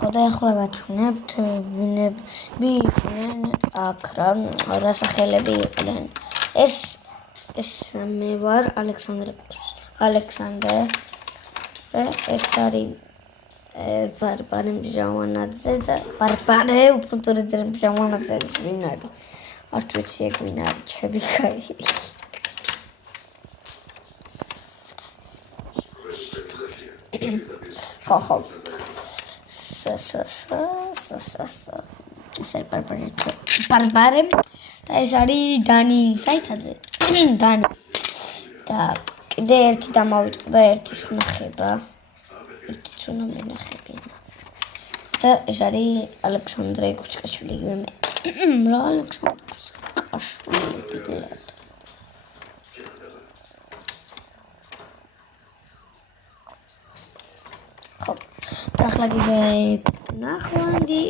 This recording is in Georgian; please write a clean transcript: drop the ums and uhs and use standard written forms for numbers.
ხო და ახლა გაჩვენებთ ვინები იყვნენ აქ რა სახელები იყვნენ ეს მე ვარ ალექსანდრე ეს არის ბარბარე მჟავანაძე და ბარბარე უპუტურიდერ მჟავანაძე ვინ არის არ ვიცი ეგ ვინ არის ჩებიქაი ხო ეს ბარბარე და ეს არის დანი საითაძე დანი და კიდე ერთი დამავიწყდა ერთის ნახება ერთიც უნდა მენახებინა და ეს არის ალექსანდრე კუჩკაშვილი რა ალექსანდრე კუჩკაშვილი კიდეაც ხო და ახლა კიდე ნახვანდი